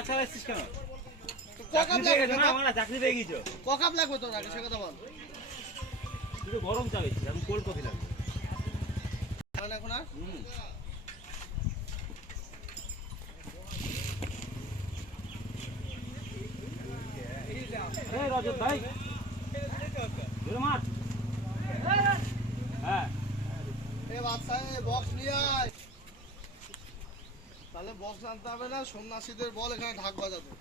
তাছাড়া আসছিস কেন? ককাপ লাগবে না আমার চাকরি পেয়ে গেছো। ককাপ লাগবে তোর আগে সে কথা বল। তুই তো গরম চা বেশি, এখন কোল্ড কফি লাগবে। তাহলে এখন আর এই রজত ভাই ধরে মার। হ্যাঁ এ বাচ্চা বক্স নিয়ে আয়। তাহলে বক্স আনতে হবে না, সন্ন্যাসীদের বল এখানে ঢাক বাজাতে।